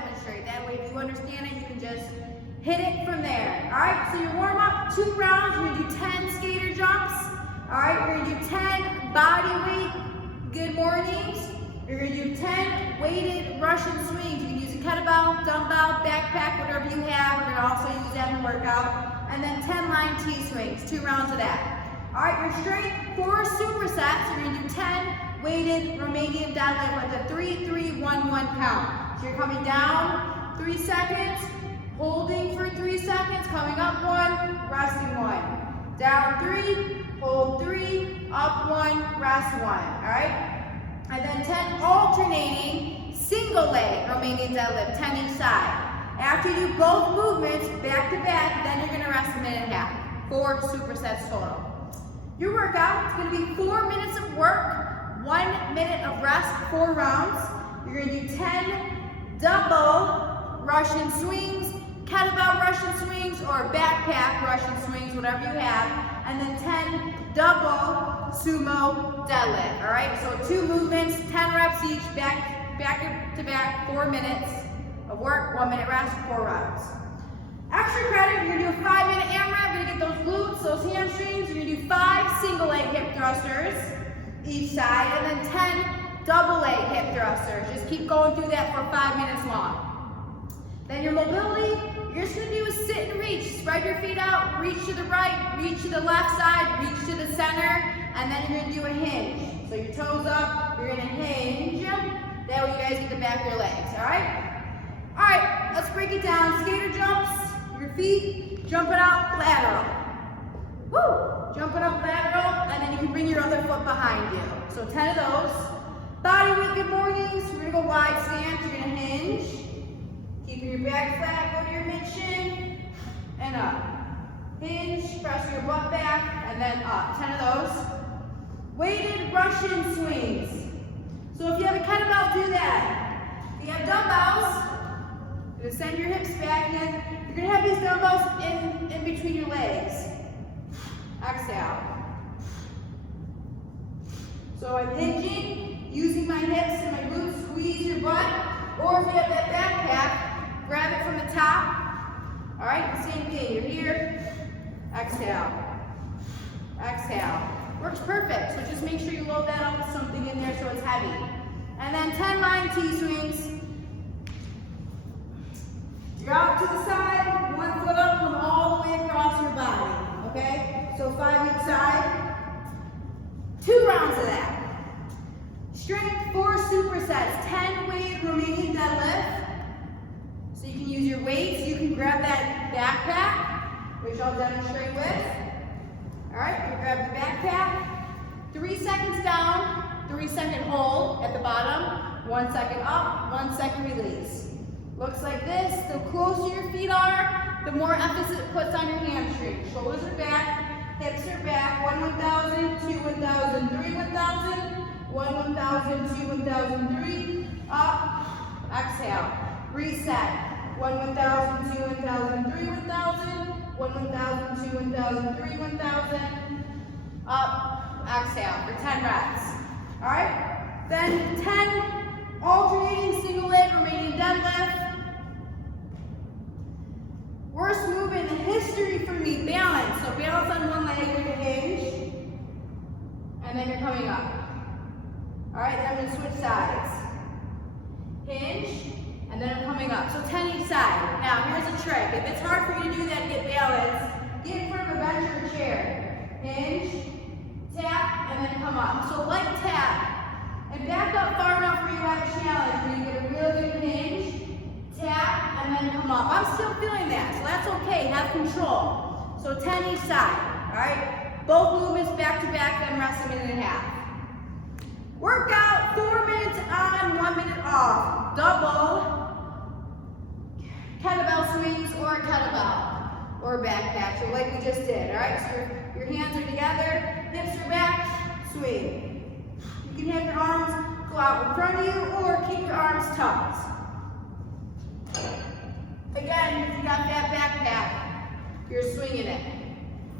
demonstrate. That way, if you understand it, you can just hit it from there. All right, so your warm up, 2 rounds. You're gonna do 10 skater jumps. All right, you're gonna do 10 body weight good mornings. You're gonna do 10 weighted Russian swings. You can use a kettlebell, dumbbell, backpack, whatever you have. We're gonna also use that in the workout. And then 10 line T swings, 2 rounds of that. All right, your strength, 4 supersets. You're gonna do 10 weighted Romanian deadlift with a 3-3-1-1 count. So you're coming down 3 seconds, holding for 3 seconds, coming up 1, resting 1. Down 3, hold 3, up 1, rest 1. All right? And then 10 alternating single leg Romanian deadlift, 10 each side. After you do both movements back to back, then you're gonna rest a minute and a half. 4 supersets total. Your workout is gonna be 4 minutes of work, 1 minute of rest, 4 rounds. You're gonna do 10 double Russian swings, kettlebell Russian swings, or backpack Russian swings, whatever you have. And then 10 double sumo deadlift, all right? So 2 movements, 10 reps each, back to back, 4 minutes of work, 1 minute rest, 4 rounds. Extra credit, you're gonna do a 5-minute AMRAP. You're gonna get those glutes, those hamstrings. You're gonna do 5 single leg hip thrusters each side, and then 10 double leg hip thrusters. Just keep going through that for 5 minutes long. Then your mobility, you're just gonna do a sit and reach. Spread your feet out, reach to the right, reach to the left side, reach to the center, and then you're gonna do a hinge. So your toes up, you're gonna hinge. That way you guys get the back of your legs, all right? All right, let's break it down. Skater jumps, your feet, jumping out lateral. Woo! Jumping up lateral, and then you can bring your other foot behind you. So 10 of those. Body weight good mornings, we're gonna go wide stance, you're gonna hinge. Keeping your back flat, go to your mid shin, and up. Hinge, press your butt back, and then up. 10 of those. Weighted Russian swings. So if you have a kettlebell, do that. If you have dumbbells, you're gonna send your hips back in. You're gonna have these dumbbells in between your legs. Exhale. So I'm hinging, using my hips and my glutes, squeeze your butt. Or if you have that backpack, grab it from the top. All right, same thing. You're here. Exhale. Exhale. Works perfect. So just make sure you load that up with something in there so it's heavy. And then 10 line T swings. You're out to the side, 1 foot up, come all the way across your body. Okay? So 5 each side. 2 rounds of that. Strength, 4 supersets, 10 weighted Romanian deadlift. So you can use your weights, you can grab that backpack, which I'll demonstrate with. All right, you grab the backpack, 3 seconds down, 3-second hold at the bottom, 1 second up, 1 second release. Looks like this. The closer your feet are, the more emphasis it puts on your hamstrings. Shoulders are back, hips are back, 1 1,000, 2 1,000, 3 1,000. 1 1,000, 2 1,000, 3, up, exhale, reset. 1 1,000, 2 1,000, 3 1,000, 1 1,000, 2 1,000, 3 1,000, up, exhale for 10 reps. All right, then 10 alternating single leg Romanian deadlift. Worst move in the history for me, balance. So balance on one leg, you're gonna hinge, and then you're coming up. All right, then I'm gonna switch sides. Hinge, and then I'm coming up. So 10 each side. Now, here's a trick. If it's hard for you to do that and get balance, get in front of a bench or a chair. Hinge, tap, and then come up. So light tap. And back up far enough where you have a challenge, where you get a really good hinge, tap, and then come up. I'm still feeling that, so that's okay. Have control. So 10 each side, all right? Both movements back to back, then rest a minute and a half. Workout, 4 minutes on, 1 minute off. Double kettlebell swings or a kettlebell or a backpack, so like we just did, all right? So your hands are together, hips are back, swing. You can have your arms go out in front of you or keep your arms tucked. Again, if you got that backpack, you're swinging it.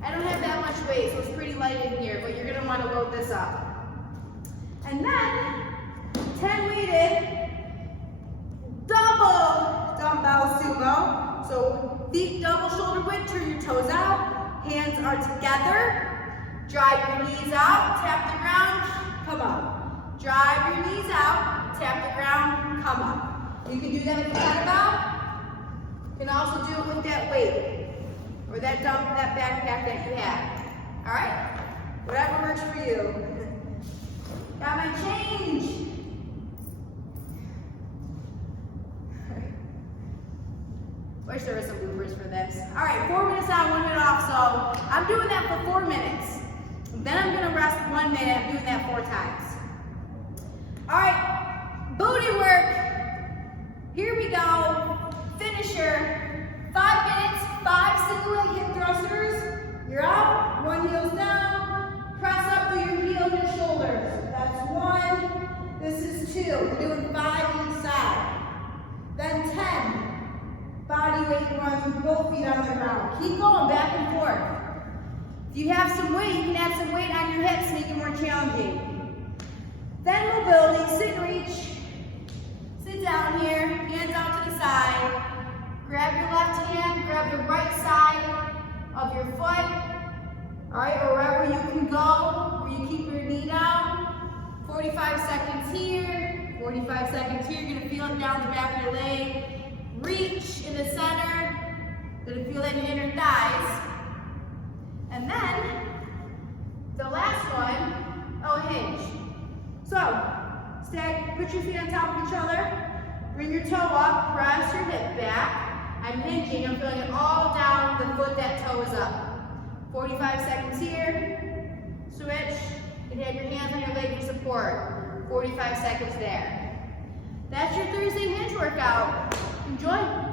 I don't have that much weight, so it's pretty light in here, but you're gonna wanna load this up. And then, 10 weighted double dumbbell sumo. So feet double shoulder width, turn your toes out, hands are together. Drive your knees out, tap the ground, come up. Drive your knees out, tap the ground, come up. You can do that with the kettlebell. You can also do it with that weight or that backpack that you have. All right? Whatever works for you. Got my change. Wish there was some bloopers for this. All right, 4 minutes on, 1 minute off. So I'm doing that for 4 minutes. Then I'm gonna rest 1 minute. I'm doing that 4 times. All right, booty work. Here we go. Finisher. 5 minutes, 5 single leg hip thrusters. You're up, 1 heel's down. Press up through your heels and shoulders. That's 1. This is 2. We're doing 5 each side. Then 10. Body weight runs with both feet on the ground. Keep going back and forth. If you have some weight, you can add some weight on your hips, make it more challenging. Then mobility, sit and reach. Sit down here, hands out to the side. Grab your left hand, grab the right side of your foot. All right, or wherever you can go, where you keep your knee down. 45 seconds here, 45 seconds here. You're gonna feel it down the back of your leg. Reach in the center. Gonna feel that in your inner thighs. And then, the last one, hinge. So, put your feet on top of each other. Bring your toe up, press your hip back. I'm hinging, I'm feeling it all down the foot, that toe is up. 45 seconds here. Switch, and have your hands on your leg for support. 45 seconds there. That's your Thursday hinge workout. Enjoy.